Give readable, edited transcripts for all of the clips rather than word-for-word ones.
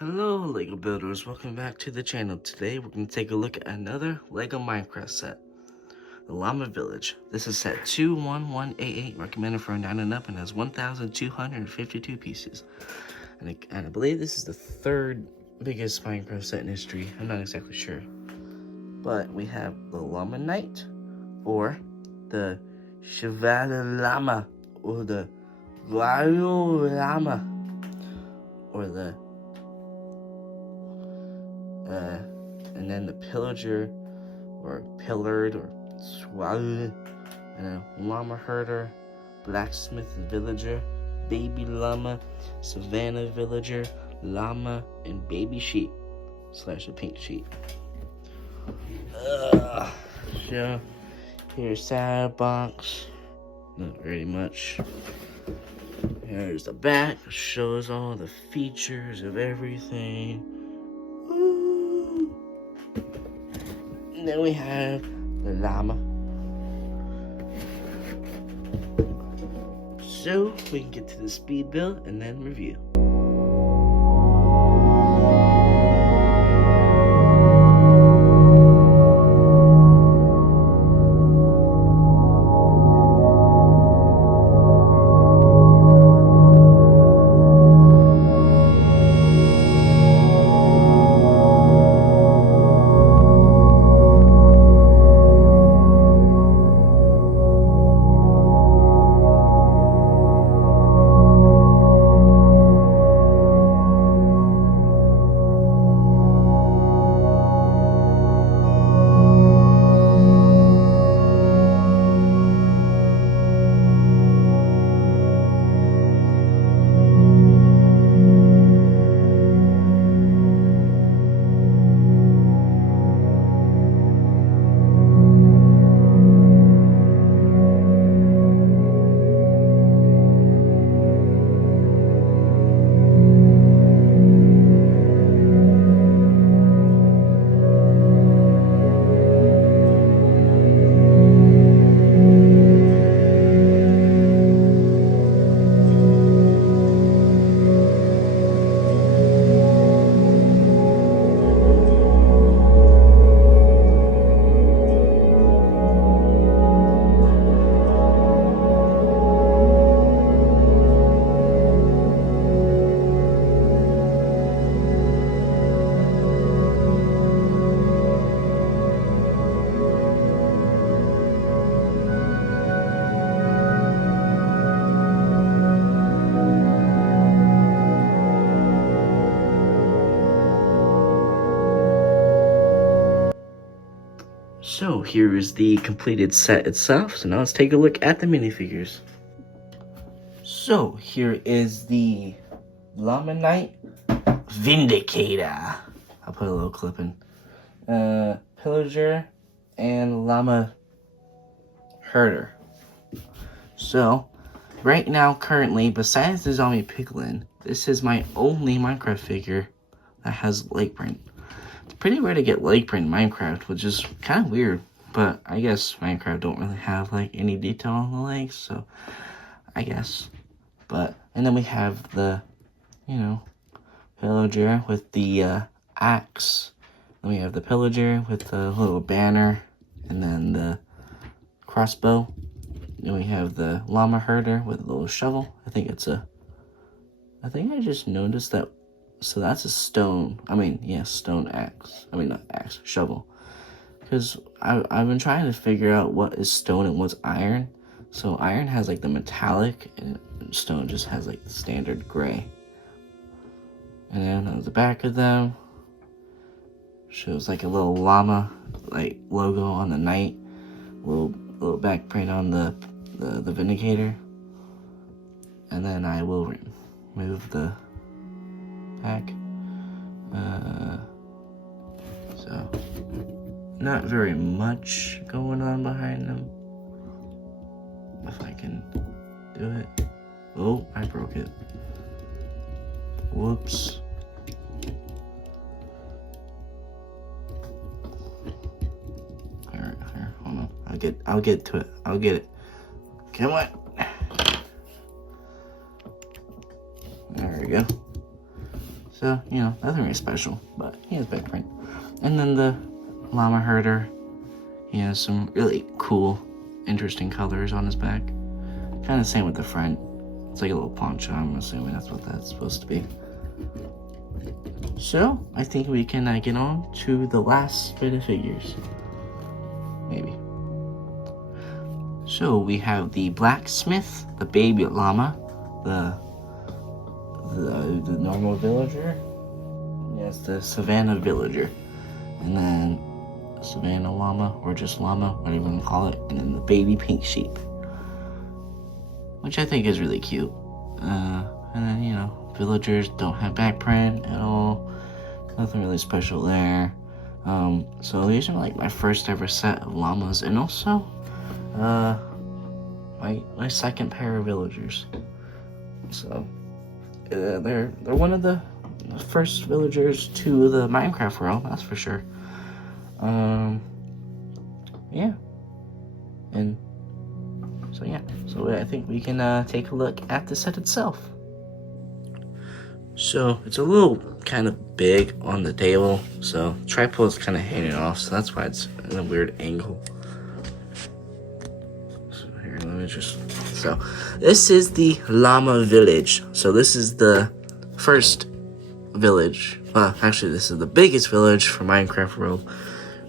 Hello Lego builders, welcome back to the channel. Today we're going to take a look at another Lego Minecraft set, the Llama Village. This is set 21188, recommended for a 9 and up, and has 1,252 pieces. And I believe this is the third biggest Minecraft set in history. I'm not exactly sure. But we have the Llama Knight, or the Chevalier Llama, or the Royal Llama, or the and then the pillager, or pillared, or swallowed, and a llama herder, blacksmith villager, baby llama, savannah villager, llama, and baby sheep / a pink sheep. So here's side box, not very much. Here's the back, shows all the features of everything. And then we have the llama. So we can get to the speed build and then review. So here is the completed set itself. So now let's take a look at the minifigures. So here is the Llama Knight Vindicator. I'll put a little clip in. Pillager and Llama Herder. So right now, currently, besides the zombie piglin, this is my only Minecraft figure that has leg print. It's pretty rare to get leg print in Minecraft, which is kind of weird, but I guess Minecraft don't really have like any detail on the legs, so I guess. And then we have the, pillager with the axe. Then we have the pillager with the little banner, and then the crossbow. Then we have the llama herder with a little shovel. I think I just noticed that. So that's a stone. Stone axe. Not axe, shovel. Because I've been trying to figure out what is stone and what's iron. So iron has like the metallic, and stone just has like the standard gray. And then on the back of them shows like a little llama like logo on the knight. Little back print on the Vindicator. And then I will remove the pack. So not very much going on behind them. If I can do it. Oh, I broke it. Whoops. Here, hold on. I'll get to it. I'll get it. Come on. There we go. So, you know, nothing really special, but he has back print. And then the llama herder, he has some really cool, interesting colors on his back. Kind of same with the front. It's like a little poncho, I'm assuming that's what that's supposed to be. So, I think we can get on to the last minifigures. Maybe. So, we have the blacksmith, the baby llama, the normal villager. Yes, the savannah villager. And then savannah llama, or just llama, whatever you want to call it. And then the baby pink sheep, which I think is really cute. And then, you know, villagers don't have back print at all. Nothing really special there. So these are like my first ever set of llamas, and also my second pair of villagers. So they're one of the first villagers to the Minecraft world, that's for sure. Yeah. And so yeah, so I think we can take a look at the set itself. So it's a little kind of big on the table, so tripod's kind of hanging off, so that's why it's in a weird angle. So here, let me so this is the llama village. So this is the first village. Well, actually this is the biggest village for Minecraft world,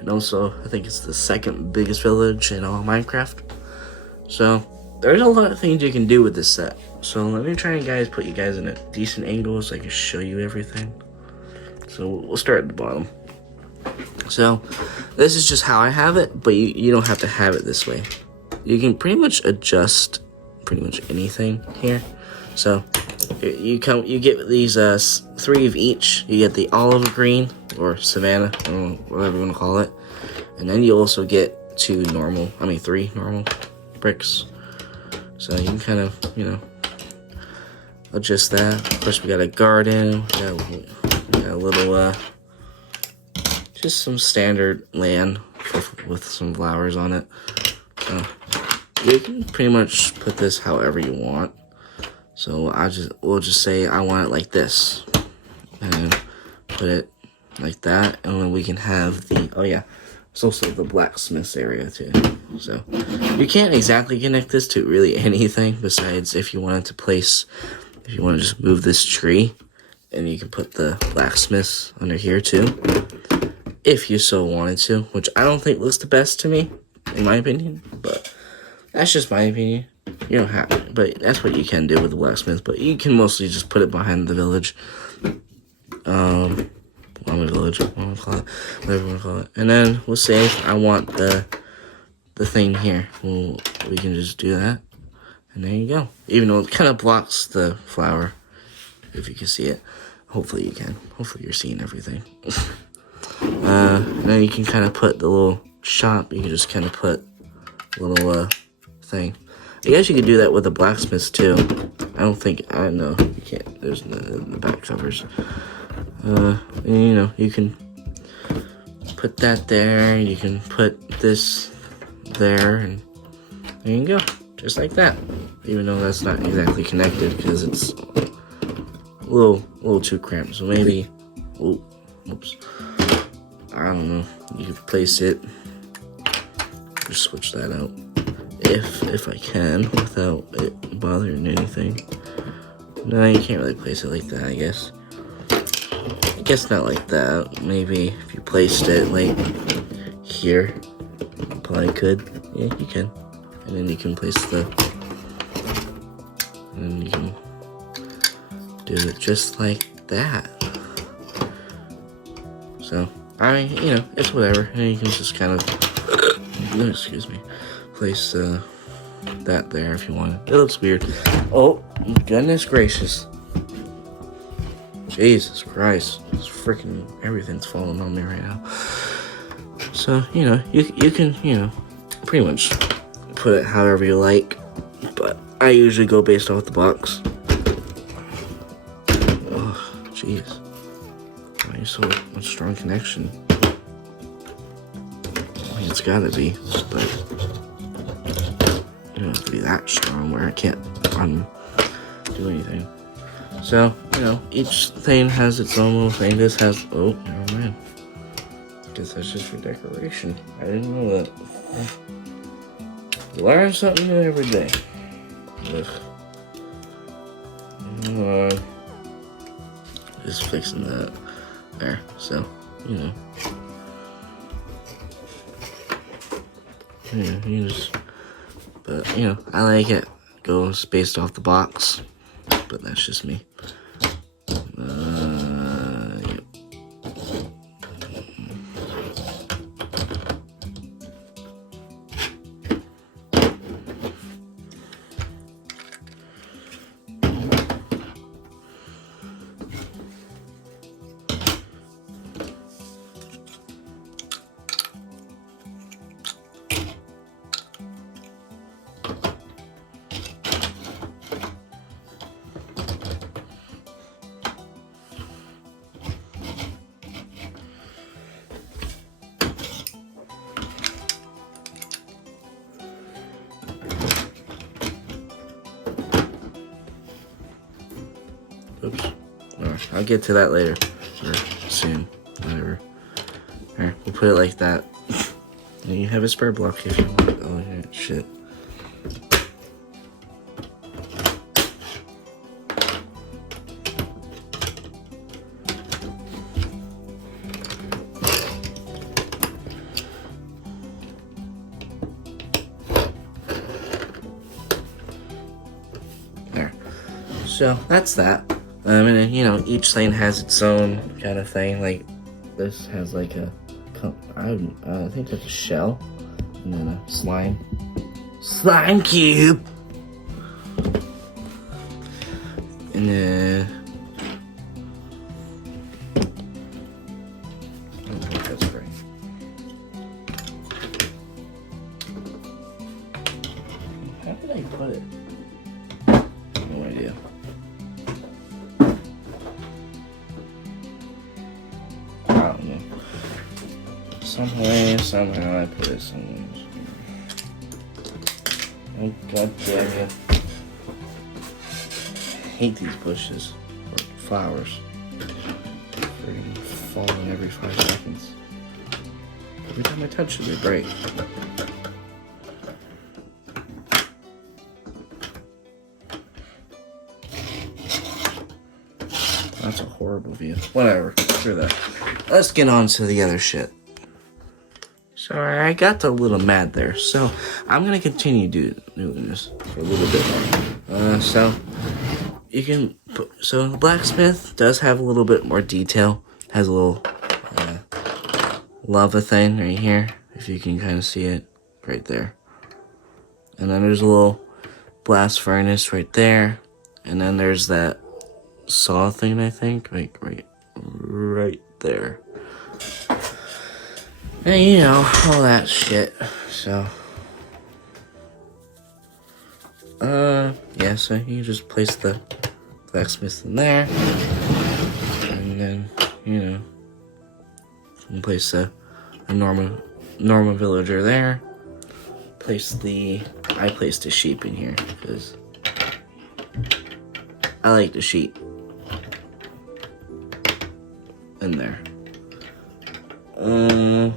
and also I think it's the second biggest village in all Minecraft. So there's a lot of things you can do with this set. So let me try and put you guys in a decent angle so I can show you everything. So we'll start at the bottom. So this is just how I have it, but you don't have to have it this way. You can pretty much adjust pretty much anything here. So you get these 3 of each. You get the olive green or savannah, I don't know, whatever you want to call it, and then you also get 3 normal bricks. So you can kind of, you know, adjust that. Of course, we got a garden. We got a little, just some standard land with some flowers on it. So you can pretty much put this however you want. So we'll just say I want it like this, and put it like that, and then we can have it's also the blacksmith's area too. So you can't exactly connect this to really anything besides if you want to just move this tree, and you can put the blacksmiths under here too, if you so wanted to, which I don't think looks the best to me, in my opinion, but that's just my opinion. You don't have to, but that's what you can do with the blacksmith, but you can mostly just put it behind the village. Village, whatever you want to call it. And then we'll say I want the thing here. We can just do that, and there you go. Even though it kind of blocks the flower, if you can see it. Hopefully you can. Hopefully you're seeing everything. Then you can kind of put the little shop. You can just kind of put a little thing. I guess you could do that with the blacksmiths too. I don't know. You can't. There's the back covers. And, you know, you can put that there. You can put this there, and there you go, just like that. Even though that's not exactly connected because it's a little too cramped. So maybe, oops. I don't know. You could place it. Just switch that out. If I can, without it bothering anything. No, you can't really place it like that, I guess. I guess not like that. Maybe if you placed it like here, you probably could. Yeah, you can. And then you can place and then you can do it just like that. So, you know, it's whatever. And you can just kind of, excuse me, place that there if you want it. It looks weird. Oh, goodness gracious. Jesus Christ. It's freaking everything's falling on me right now. So, you know, you can, you know, pretty much put it however you like. But I usually go based off the box. Oh, jeez. Why so much strong connection? I mean, it's gotta be, but you don't have to be that strong where I can't do anything. So, you know, each thing has its own little thing. This has, oh, never mind. Guess that's just for decoration. I didn't know that. Learn something new every day. Ugh. Just fixing that there. So, you know. Yeah, but, you know, I like it. Goes based off the box. But that's just me. Yep. Oops. Alright, I'll get to that later. Or soon. Whatever. Here, we'll put it like that. And you have a spare block here. Oh, yeah, shit. There. So, that's that. And you know, each thing has its own kind of thing. Like, this has like a, I think that's a shell, and then a slime cube, and then I don't think that's right. How did I put it? No idea. Somehow I put it somewhere. Oh, god damn it. I hate these bushes. Or flowers. Freaking falling every 5 seconds. Every time I touch it, they break. That's a horrible view. Whatever. Screw that. Let's get on to the other shit. Sorry, I got a little mad there, so I'm gonna continue doing this for a little bit more. So you can so the blacksmith does have a little bit more detail. Has a little lava thing right here, if you can kind of see it right there. And then there's a little blast furnace right there, and then there's that saw thing, I think, right there. And you know, all that shit, so. Yeah, so you just place the blacksmith in there. And then, you know, you can place a normal villager there. I placed a sheep in here, because I like the sheep. In there. Oh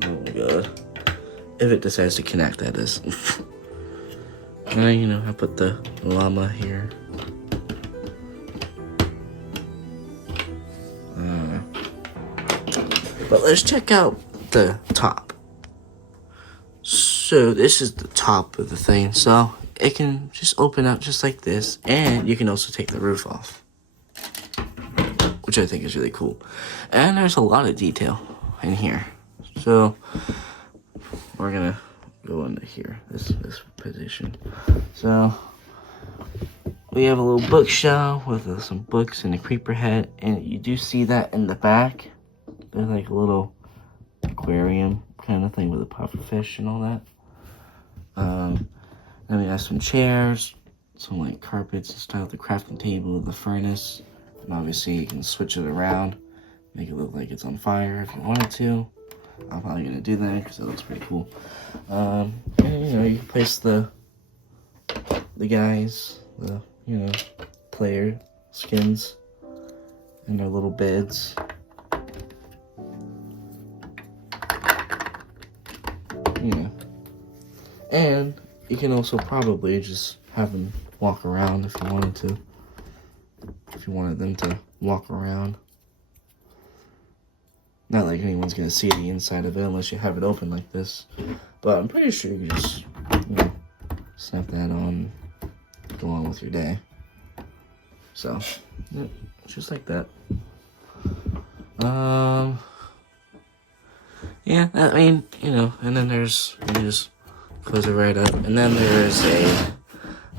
my god. If it decides to connect, that is. You know, I put the llama here. But let's check out the top. So this is the top of the thing. So it can just open up just like this. And you can also take the roof off, which I think is really cool. And there's a lot of detail in here. So we're gonna go into here, this position. So we have a little bookshelf with some books and a creeper head, and you do see that in the back. There's like a little aquarium kind of thing with a pufferfish and all that. Then we have some chairs, some like carpets and stuff, the crafting table, the furnace, and obviously you can switch it around, make it look like it's on fire if you wanted to. I'm probably gonna do that because it looks pretty cool. And you know, you can place the guys, the player skins and their little beds. Yeah. And you can also probably just have them walk around if you wanted to. If you wanted them to walk around. Not like anyone's gonna see the inside of it unless you have it open like this. But I'm pretty sure you can just, snap that on, go on with your day. So, yeah, just like that. Yeah, I mean, and then there's, you just close it right up. And then there's a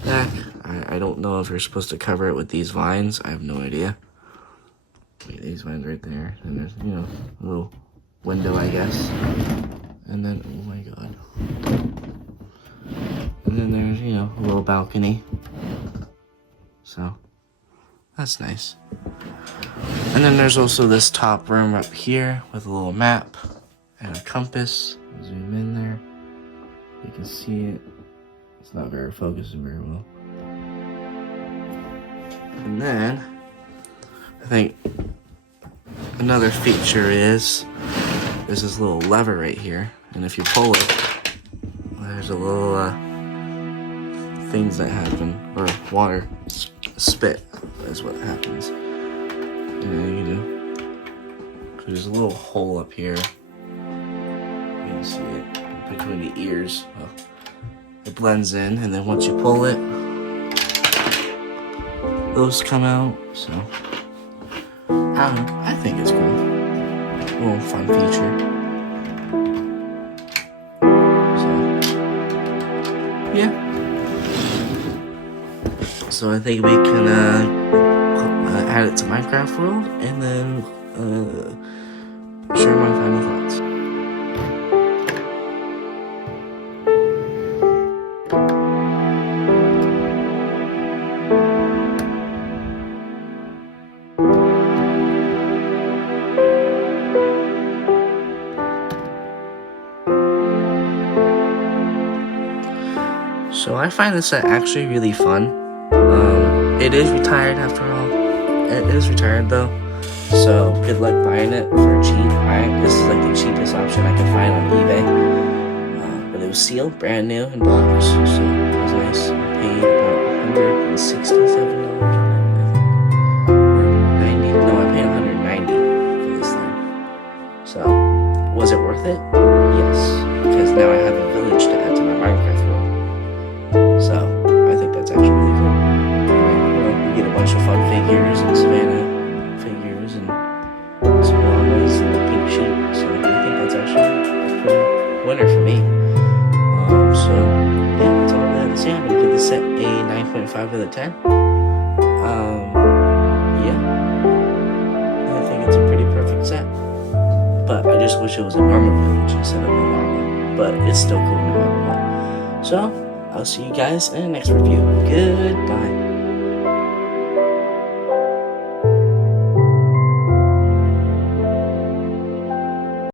back. I don't know if you're supposed to cover it with these vines. I have no idea. Wait, these vines right there. And there's, a little window, I guess. And then, oh my god. And then there's, a little balcony. So, that's nice. And then there's also this top room up here with a little map and a compass. Zoom in there. You can see it. It's not very focusing very well. And then, I think another feature is there's this little lever right here. And if you pull it, there's a little things that happen, or water spit is what happens. So there's a little hole up here. You can see it between the ears. Well, it blends in, and then once you pull it, those come out. So I don't know. I think it's cool. A little fun feature. So yeah. So I think we can add it to Minecraft World and then share my final thoughts. So I find this set actually really fun. It is retired after all. It is retired though. So good luck buying it for cheap. This is like the cheapest option I could find on eBay. But it was sealed, brand new in box. So it was nice. I paid about $167 on it, I think. Or 90. No, I paid $190 for this thing. So was it worth it? Yes. Because now I have a village to add to my Minecraft world. So I think that's actually really cool. You get a bunch of fun figures and Savannah figures and some llamas and the pink sheep. So I think that's actually a cool winner for me. So yeah, that's all I have to say. I'm gonna give this set a 9.5 out of 10. Yeah, I think it's a pretty perfect set. But I just wish it was a normal village instead of a llama. But it's still cool no matter what. So I'll see you guys in the next review. Goodbye.